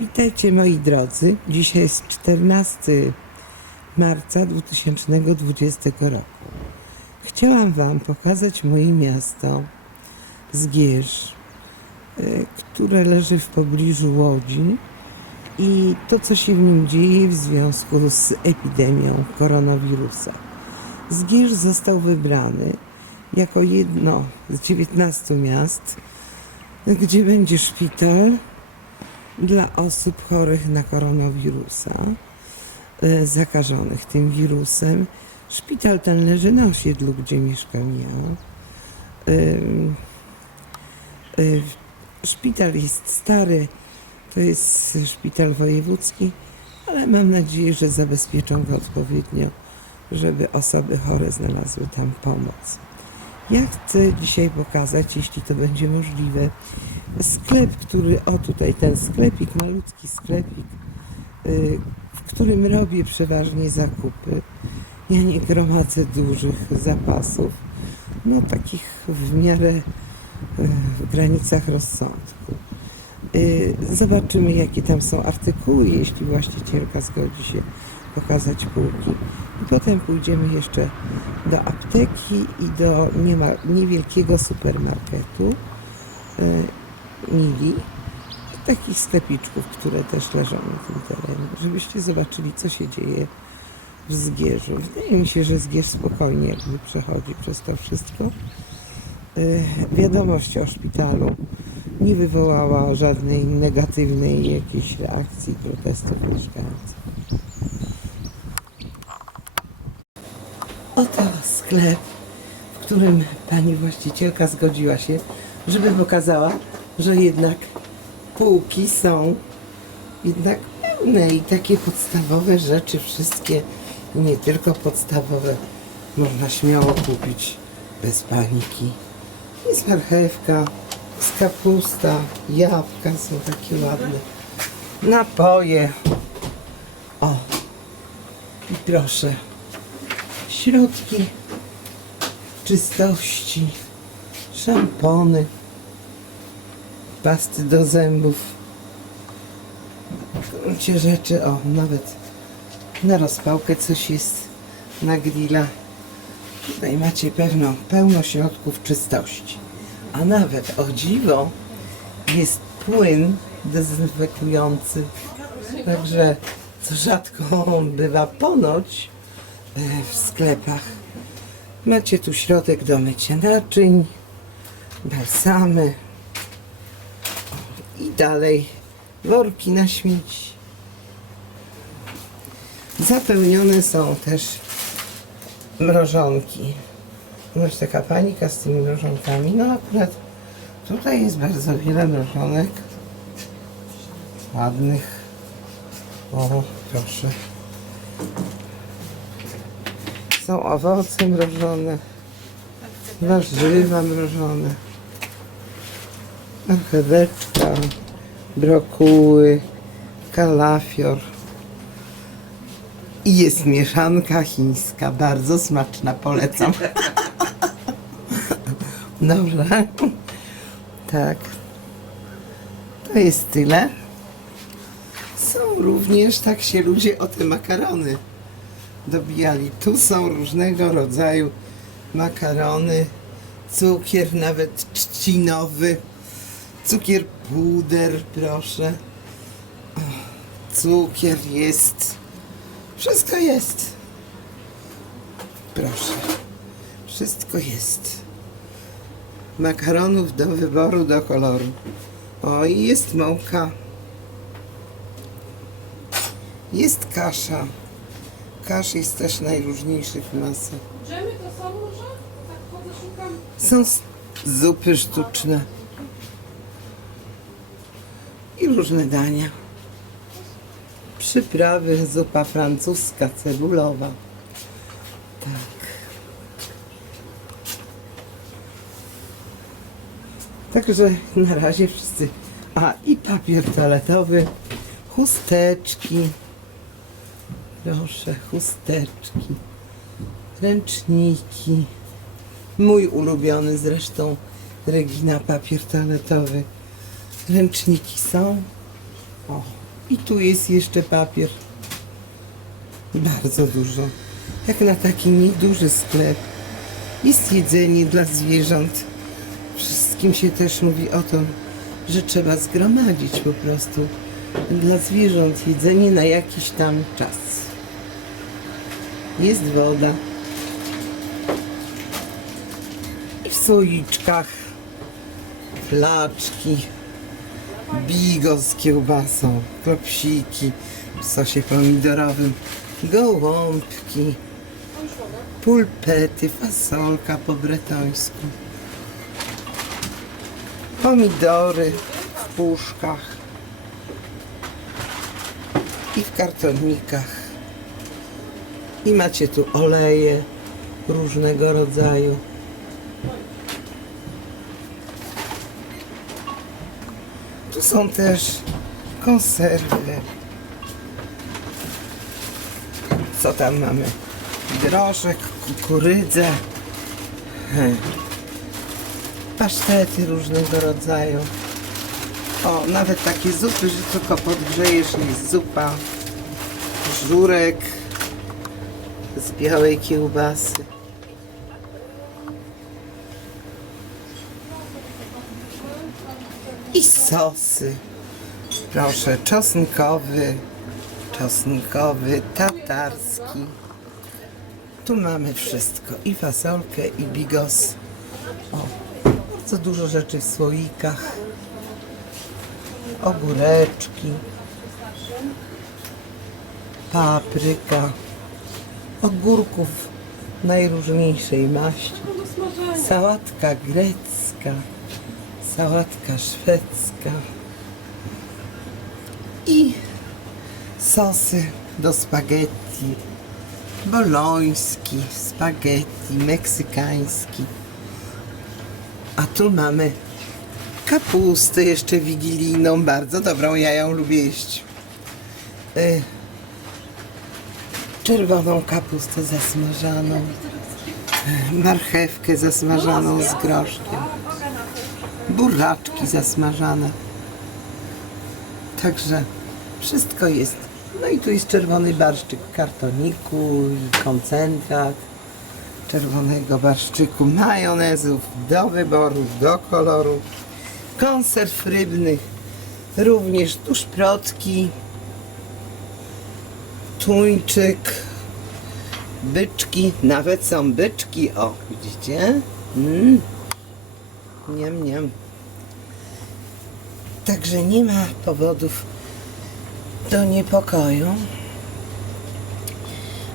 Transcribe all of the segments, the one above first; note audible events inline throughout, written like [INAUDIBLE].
Witajcie moi drodzy. Dzisiaj jest 14 marca 2020 roku. Chciałam Wam pokazać moje miasto Zgierz, y, które leży w pobliżu Łodzi i to, co się w nim dzieje w związku z epidemią koronawirusa. Zgierz został wybrany jako jedno z 19 miast, gdzie będzie szpital dla osób chorych na koronawirusa, e, zakażonych tym wirusem. Szpital ten leży na osiedlu, gdzie mieszkam ja. Ym, y, Szpital jest stary, to jest szpital wojewódzki, ale mam nadzieję, że zabezpieczą go odpowiednio, żeby osoby chore znalazły tam pomoc. Ja chcę dzisiaj pokazać, jeśli to będzie możliwe, sklep, który, o tutaj ten sklepik, malutki sklepik, y, w którym robię przeważnie zakupy. Ja nie gromadzę dużych zapasów, no takich w miarę y, w granicach rozsądku. Y, Zobaczymy, jakie tam są artykuły, jeśli właścicielka zgodzi się pokazać półki. I potem pójdziemy jeszcze do apteki i do niewielkiego supermarketu y, Mili i takich sklepiczków, które też leżą na tym terenie, żebyście zobaczyli, co się dzieje w Zgierzu. Wydaje mi się, że Zgierz spokojnie jakby przechodzi przez to wszystko. Y, Wiadomość o szpitalu nie wywołała żadnej negatywnej jakiejś reakcji, protestów mieszkańców. Oto sklep, w którym pani właścicielka zgodziła się, żeby pokazała, że jednak półki są jednak pełne i takie podstawowe rzeczy, wszystkie, nie tylko podstawowe, można śmiało kupić bez paniki. Jest marchewka, jest kapusta, jabłka są takie ładne, napoje. O, i proszę, środki czystości, szampony, pasty do zębów. W gruncie rzeczy, o, nawet na rozpałkę coś jest na grilla. Tutaj macie pewno pełno środków czystości. A nawet, o dziwo, jest płyn dezynfekujący. Także, co rzadko [LAUGHS] bywa ponoć w sklepach. Macie tu środek do mycia naczyń, balsamy i dalej worki na śmieci. Zapełnione są też mrożonki. Masz taka panika z tymi mrożonkami. No akurat tutaj jest bardzo wiele mrożonek. Ładnych. O, proszę. Są owoce mrożone. Warzywa mrożone. Marcheweczka, brokuły, kalafior. I jest mieszanka chińska, bardzo smaczna, polecam. [LAUGHS] Dobrze. Tak. To jest tyle. Są również, tak się ludzie o te makarony dobijali. Tu są różnego rodzaju makarony, cukier nawet trzcinowy, cukier puder, proszę. Cukier jest. Wszystko jest. Proszę. Wszystko jest. Makaronów do wyboru, do koloru. O, i jest mąka. Jest kasza. Kasz jest też najróżniejszych masach. Dżemy to są może? Tak chodzę, szukam. Są zupy sztuczne. I różne dania. Przyprawy, zupa francuska, cebulowa. Tak. Także na razie wszyscy. A i papier toaletowy, chusteczki. Proszę, chusteczki, ręczniki. Mój ulubiony zresztą Regina papier toaletowy. Ręczniki są. O, I tu jest jeszcze papier. Bardzo dużo. Jak na taki nieduży sklep. Jest jedzenie dla zwierząt. Wszystkim się też mówi o tym, że trzeba zgromadzić po prostu dla zwierząt jedzenie na jakiś tam czas. Jest woda. I w słoiczkach flaczki, bigos z kiełbasą, klopsiki. W sosie pomidorowym, gołąbki, pulpety, fasolka po bretońsku, pomidory w puszkach. I w kartonikach. I macie tu oleje różnego rodzaju. Tu są też konserwy. Co tam mamy? Groszek, kukurydzę, he, pasztety różnego rodzaju. O, nawet takie zupy, że tylko podgrzejesz, jest zupa, żurek z białej kiełbasy. I sosy. Proszę, czosnkowy, czosnkowy, tatarski. Tu mamy wszystko. I fasolkę, i bigos. O, bardzo dużo rzeczy w słoikach. Ogóreczki. Papryka. Ogórków najróżniejszej maści. No. Sałatka grecka, sałatka szwedzka i sosy do spaghetti, boloński, spaghetti, meksykański. A tu mamy kapustę jeszcze wigilijną, bardzo dobrą, ja ją lubię jeść. Y, czerwoną kapustę zasmażaną marchewkę zasmażaną z groszkiem, buraczki zasmażane. Także wszystko jest. No i tu jest czerwony barszczyk w kartoniku i koncentrat czerwonego barszczyku, majonezów do wyboru, do koloru, konserw rybnych, również tu szprotki, tuńczyk, Byczki, nawet są byczki, o, widzicie? Mm. Niam, niam. Także nie ma powodów do niepokoju.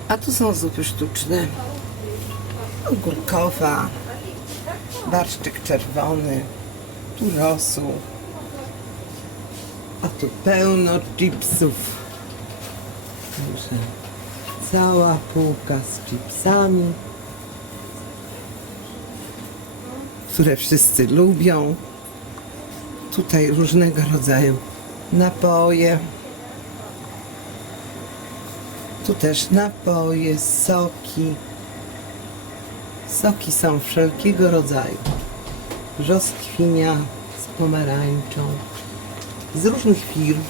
A tu są zupy sztuczne. Ogórkowa, barszczyk czerwony, tu rosół. A tu pełno chipsów. Także cała półka z chipsami, które wszyscy lubią. Tutaj różnego rodzaju napoje. Tu też napoje, soki. Soki są wszelkiego rodzaju. Brzoskwinia z pomarańczą. Z różnych firm.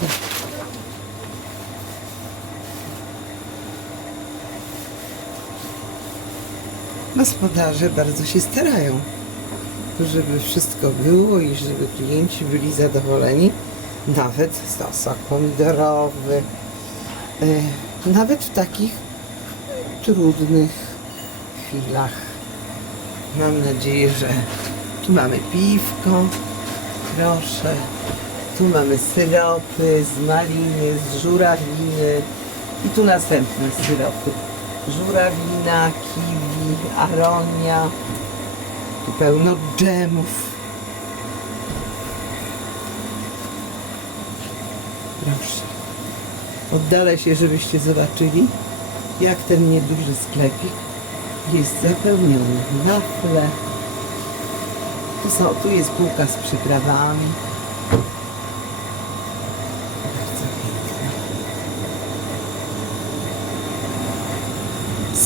Gospodarze bardzo się starają, żeby wszystko było i żeby klienci byli zadowoleni. Nawet sok pomidorowy. e, Nawet w takich trudnych chwilach. Mam nadzieję, że tu mamy piwko, proszę. Tu mamy syropy z maliny, z żurawiny i tu następne syropy. Żurawina, kiwi, aronia. Tu pełno dżemów. Proszę. Oddalę się, żebyście zobaczyli, jak ten nieduży sklepik jest zapełniony. Wafle. Tu, są, tu jest półka z przyprawami.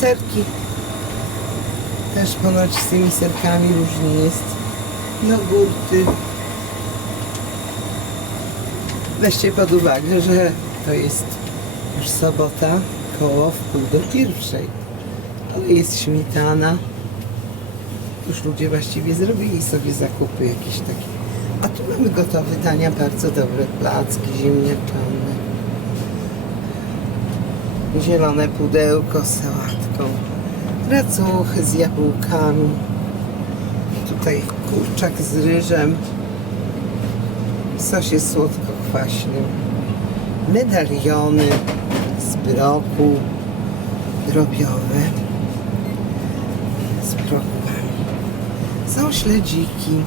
Serki. Też ponoć z tymi serkami różnie jest. Jogurty. Weźcie pod uwagę, że to jest już sobota, koło wpół do pierwszej. Ale jest śmietana. Już ludzie właściwie zrobili sobie zakupy jakieś takie. A tu mamy gotowe dania, bardzo dobre placki ziemniaczane. Zielone pudełko z sałatką. Racuchy z jabłkami. Tutaj kurczak z ryżem. W sosie słodko-kwaśnym. Medaliony z broku drobiowe z brokami. Są śledziki.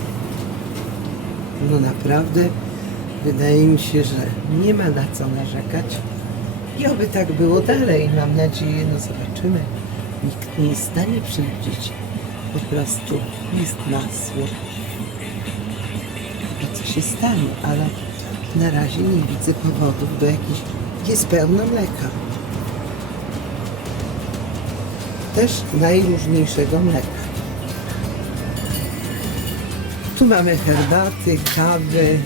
No naprawdę wydaje mi się, że nie ma na co narzekać. I oby tak było dalej, mam nadzieję, no zobaczymy. Nikt nie jest w stanie przewidzieć. Po prostu jest nasło. A co się stanie, ale na razie nie widzę powodów do jakichś... Jest pełno mleka. Też najróżniejszego mleka. Tu mamy herbaty, kawy.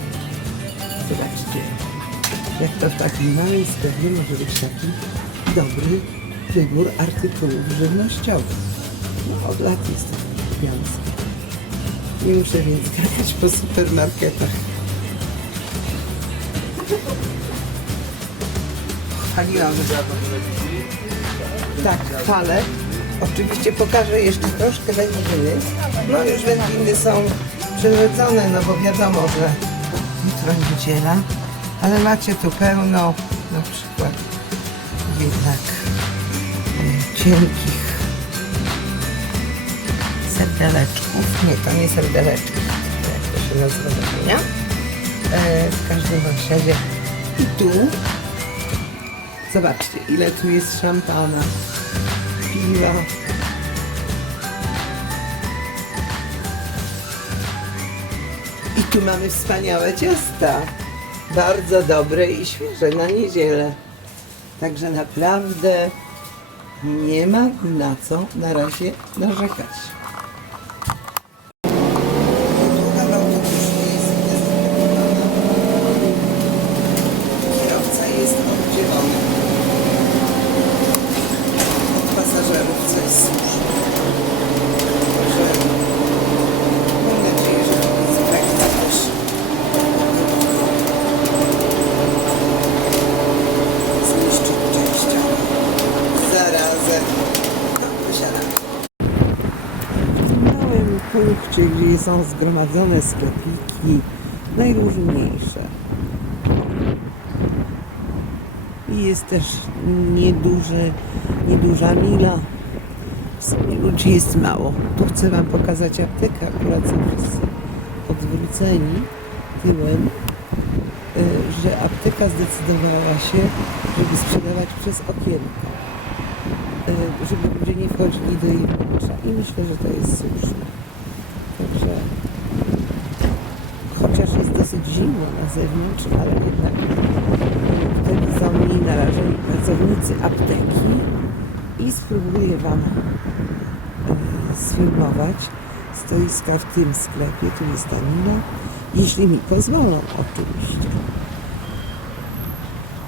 Zobaczcie, jak to w takim małym sklepie może być taki dobry wybór artykułów żywnościowych. No, od lat jestem kupiący. Nie muszę więc gadać po supermarketach. Chwaliłam. Tak, chwalę. Oczywiście pokażę jeszcze troszkę wędliny. No już wędliny są przyrządzone, no bo wiadomo, że jutro niedziela. Ale macie tu pełno na przykład jednak e, cienkich serdeleczków. Nie, to nie serdeleczki. Jak to się nazywa zapomnia? E, w każdym razie i tu zobaczcie ile tu jest szampana, piwa. I tu mamy wspaniałe ciasta. Bardzo dobre i świeże na niedzielę. Także naprawdę nie ma na co na razie narzekać. Kierowca jest oddzielony od pasażerów, co jest słuszne. Także mam nadzieję, że inspekcja też zniszczy częściowo zarazę. No, wysiadamy. W tym małym punkcie, gdzie są zgromadzone sklepiki najróżniejsze. I jest też nieduży, nieduża mila. Ludzi jest mało. Tu chcę Wam pokazać aptekę. Akurat są wszyscy odwróceni tyłem, y, że apteka zdecydowała się, żeby sprzedawać przez okienko. Y, Żeby ludzie nie wchodzili do jej wnętrza. I myślę, że to jest słuszne. Także chociaż jest dosyć zimno na zewnątrz, ale jednak y, wtedy są mniej narażeni pracownicy apteki i spróbuję Wam y, sfilmować stoiska w tym sklepie, tu jest ta mina, jeśli mi pozwolą oczywiście.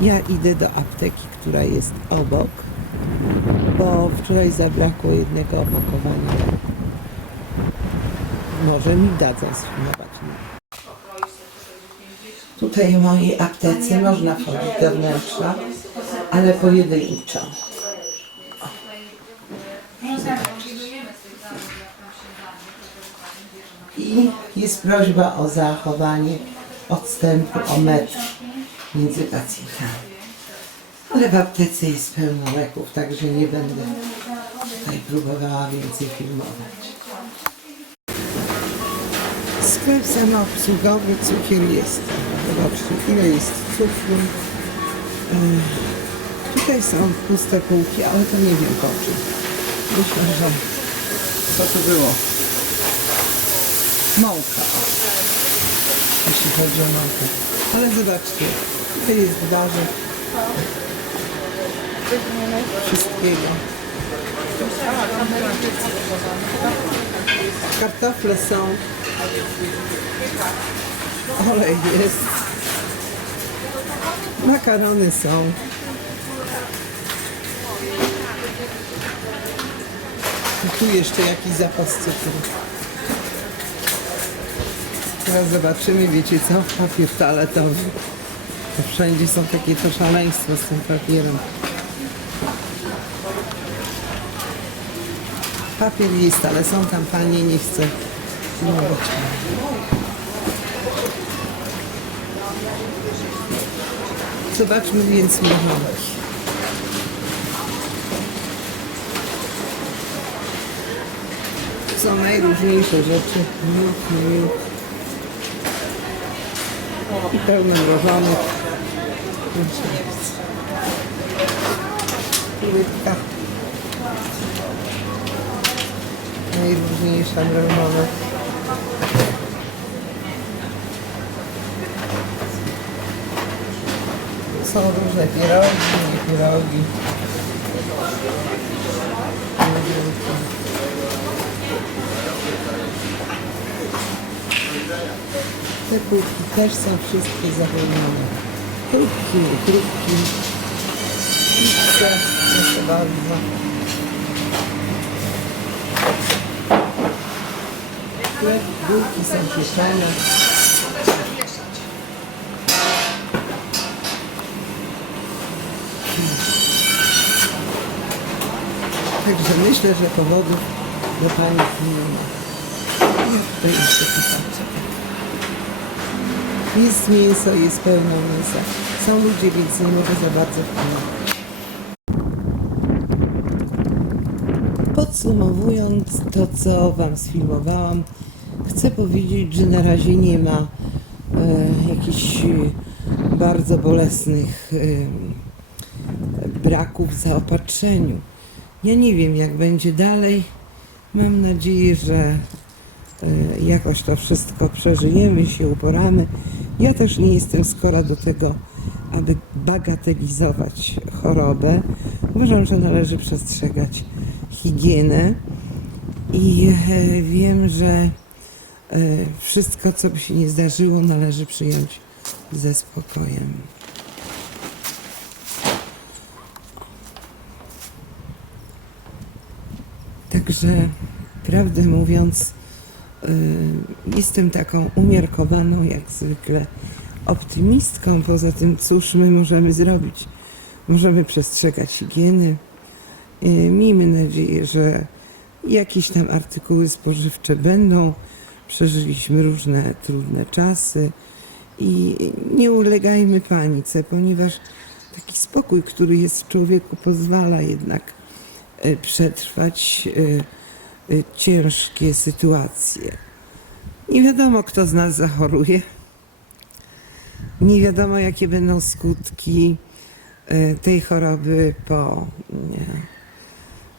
Ja idę do apteki, która jest obok, bo wczoraj zabrakło jednego opakowania. Może mi dadzą sfilmować. Tutaj w mojej aptece można wchodzić do wnętrza, ale pojedynczo. I jest prośba o zachowanie odstępu o metr między pacjentami. Ale w aptece jest pełno leków, także nie będę tutaj próbowała więcej filmować. Sklep samoobsługowy, cukier jest. Zobaczcie, ile jest cukru. Ym, Tutaj są puste półki, ale to nie wiem po czym. Myślę, że co tu było? Mąka. Jeśli chodzi o mąkę. Ale zobaczcie, tutaj jest warzek. Wszystkiego. Kartofle są. Olej jest. Makarony są. I tu jeszcze jakiś zapas cukru. Teraz zobaczymy, wiecie co? Papier toaletowy. To wszędzie są takie to szaleństwo z tym papierem. Papier jest, ale są kampanie, nie chcę filmować. Zobaczmy więc marchewki. Są najróżniejsze rzeczy. Miód, miód. I pełno mrożonych. Rybka. Najróżniejsza mrożona. Są różne pierogi, nie pierogi. Te kubki też są wszystkie zapełnione. Nie chrupki. Pizza, proszę bardzo. Chleb, bułki są pieczone. Także myślę, że powodów do paniki nie ma. Ja tutaj jeszcze popatrzę. Jest mięso, jest pełno mięsa. Są ludzie, więc nie mogę za bardzo wpłynąć. Podsumowując to, co Wam sfilmowałam, chcę powiedzieć, że na razie nie ma e, jakichś bardzo bolesnych e, braków w zaopatrzeniu. Ja nie wiem, jak będzie dalej. Mam nadzieję, że e, jakoś to wszystko przeżyjemy, się uporamy. Ja też nie jestem skora do tego, aby bagatelizować chorobę. Uważam, że należy przestrzegać higienę i e, wiem, że e, wszystko, co by się nie zdarzyło, należy przyjąć ze spokojem. Także, prawdę mówiąc, y, jestem taką umiarkowaną, jak zwykle, optymistką. Poza tym, cóż my możemy zrobić? Możemy przestrzegać higieny. Y, Miejmy nadzieję, że jakieś tam artykuły spożywcze będą. Przeżyliśmy różne trudne czasy i nie ulegajmy panice, ponieważ taki spokój, który jest w człowieku, pozwala jednak przetrwać e, e, ciężkie sytuacje. Nie wiadomo, kto z nas zachoruje. Nie wiadomo, jakie będą skutki tej choroby po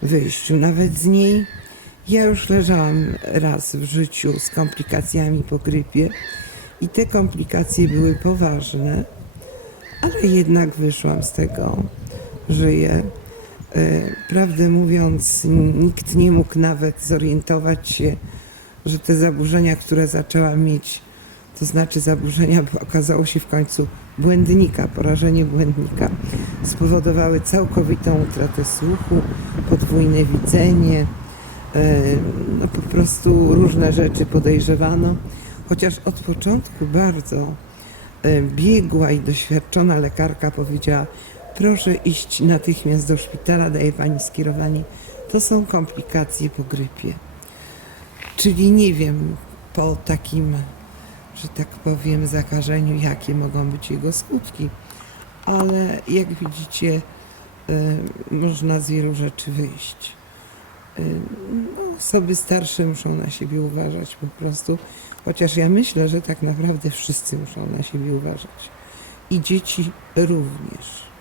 wyjściu nawet z niej. Ja już leżałam raz w życiu z komplikacjami po grypie i te komplikacje były poważne, ale jednak wyszłam z tego, żyję. E, Prawdę mówiąc, nikt nie mógł nawet zorientować się, że te zaburzenia, które zaczęłam mieć, to znaczy zaburzenia, okazało się w końcu błędnika, porażenie błędnika, spowodowały całkowitą utratę słuchu, podwójne widzenie, e, no po prostu różne rzeczy podejrzewano, chociaż od początku bardzo e, biegła i doświadczona lekarka powiedziała, proszę iść natychmiast do szpitala, daje pani skierowanie. To są komplikacje po grypie. Czyli nie wiem po takim, że tak powiem, zakażeniu, jakie mogą być jego skutki, ale jak widzicie, y, można z wielu rzeczy wyjść. Y, no, Osoby starsze muszą na siebie uważać po prostu, chociaż ja myślę, że tak naprawdę wszyscy muszą na siebie uważać. I dzieci również.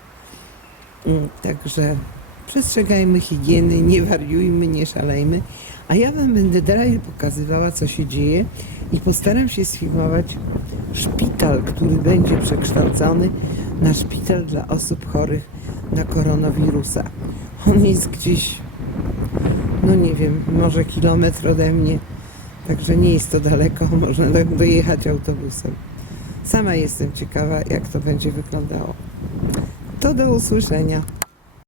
Mm, Także przestrzegajmy higieny, nie wariujmy, nie szalejmy. A ja Wam będę dalej pokazywała, co się dzieje i postaram się sfilmować szpital, który będzie przekształcony na szpital dla osób chorych na koronawirusa. On jest gdzieś, no nie wiem, może kilometr ode mnie, także nie jest to daleko, [LAUGHS] można do- dojechać autobusem. Sama jestem ciekawa, jak to będzie wyglądało. To do usłyszenia.